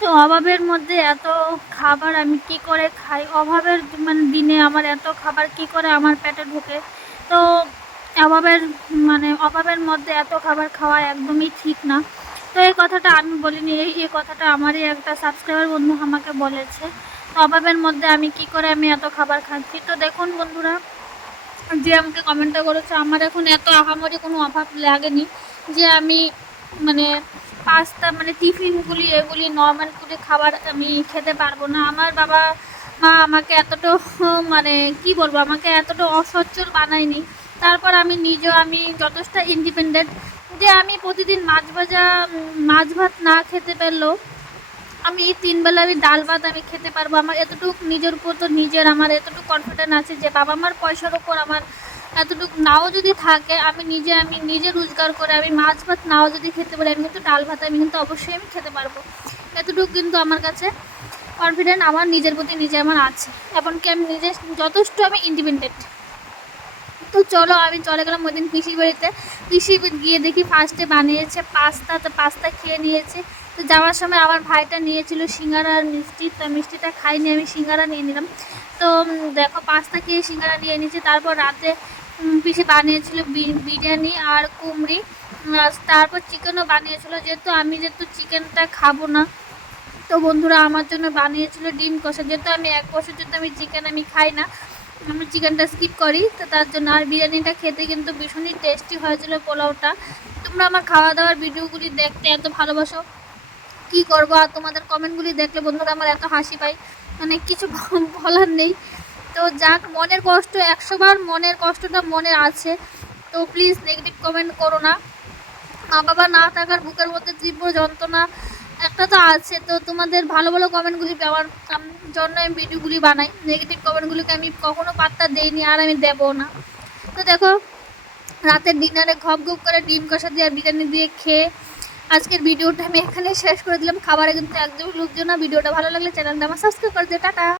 তো অভাবের মধ্যে এত খাবার আমি কি করে খাই, অভাবের দিনে আমার এত খাবার কি করে আমার পেটে ঢোকে। তো অভাবের অভাবের মধ্যে এত খাবার খাওয়া একদমই ঠিক না। তো এই কথাটা আমি বলিনি, এই কথাটা আমারই একটা সাবস্ক্রাইবার বন্ধু আমাকে বলেছে। তো অভাবের মধ্যে আমি কি করে আমি এত খাবার খাচ্ছি। তো দেখুন বন্ধুরা, যে আমাকে কমেন্টটা করেছে, আমার এখন এত আহামরি কোনো অভাব লাগেনি যে আমি মানে পাস্তা টিফিনগুলি এগুলি নর্মালগুলি খাবার আমি খেতে পারবো না। আমার বাবা মা আমাকে এতটা কি বলবো, আমাকে এতটা অসচ্ছল বানায়নি। তারপর আমি নিজেও আমি যথেষ্ট ইন্ডিপেন্ডেন্ট যে আমি প্রতিদিন মাছ ভাত না খেতে পারলেও আমি এই 3 বেলা আমি ডাল ভাত আমি খেতে পারবো। আমার এতটুকু নিজের উপর তো আমার এতটুকু কনফিডেন্ট আছে যে বাবা মার পয়সার ওপর আমার এতটুকু নাও যদি থাকে, আমি নিজে রোজগার করে আমি মাছ ভাত নাও যদি খেতে পারি, আমি কিন্তু ডাল ভাত আমি কিন্তু অবশ্যই আমি খেতে পারবো। এতটুকু কিন্তু আমার কাছে কনফিডেন্ট আমার নিজের প্রতি আমার আছে। এমনকি আমি যথেষ্ট আমি ইন্ডিপেন্ডেন্ট। তো চলো আমি চলে গেলাম ওই দিন পিসির বাড়িতে। পিসি গিয়ে দেখি ফার্স্টে বানিয়েছে পাস্তা, তো পাস্তা খেয়ে নিয়েছে। তো যাওয়ার সময় আমার ভাইটা নিয়েছিল সিঙ্গারা আর মিষ্টি, তো মিষ্টিটা খাইনি, আমি সিঙ্গারা নিয়ে নিলাম। তো দেখো পাস্তা খেয়ে সিঙ্গারা নিয়ে নিয়েছি। তারপর রাতে পিসি বানিয়েছিল বিরিয়ানি আর কুমড়ি, তারপর চিকেনও বানিয়েছিল। যেহেতু চিকেনটা খাবো না, তো বন্ধুরা আমার জন্য বানিয়েছিল ডিম কষা। যেহেতু আমি 1 বছর যেহেতু আমি চিকেন আমি খাই না, আমি চিকেনটা স্কিপ করি, তো তার জন্য। আর বিরিয়ানিটা খেতে কিন্তু ভীষণই টেস্টি হয়েছিল, পোলাওটা। তোমরা আমার খাওয়া দাওয়ার ভিডিওগুলি দেখতে এত ভালোবাসো, কী করবো। আর তোমাদের কমেন্টগুলি দেখলে বন্ধুরা আমার এত হাসি পাই, কিছু বলার নেই। তো যাক, মনের কষ্ট 100 বার মনের কষ্টটা মনে আছে, তো প্লিজ নেগেটিভ কমেন্ট করো না। মা বাবা না থাকার বুকের মধ্যে তীব্র যন্ত্রণা একটা তো আছে। তো তোমাদের ভালো ভালো কমেন্টগুলি পাওয়ার জন্য আমি ভিডিওগুলি বানাই। নেগেটিভ কমেন্টগুলিকে আমি কখনো পাত্তা দেইনি, আর আমি দেবো না। তো দেখো, রাতের ডিনারে ঘপ করে ডিম কষা দিয়ে আর বিরিয়ানি দিয়ে খেয়ে আজকের ভিডিওটা আমি এখানে শেষ করে দিলাম। খাবারে কিন্তু একদমই লোকজন না। ভিডিওটা ভালো লাগলে চ্যানেলটা আমার সাবস্ক্রাইব করে দিও। টাটা।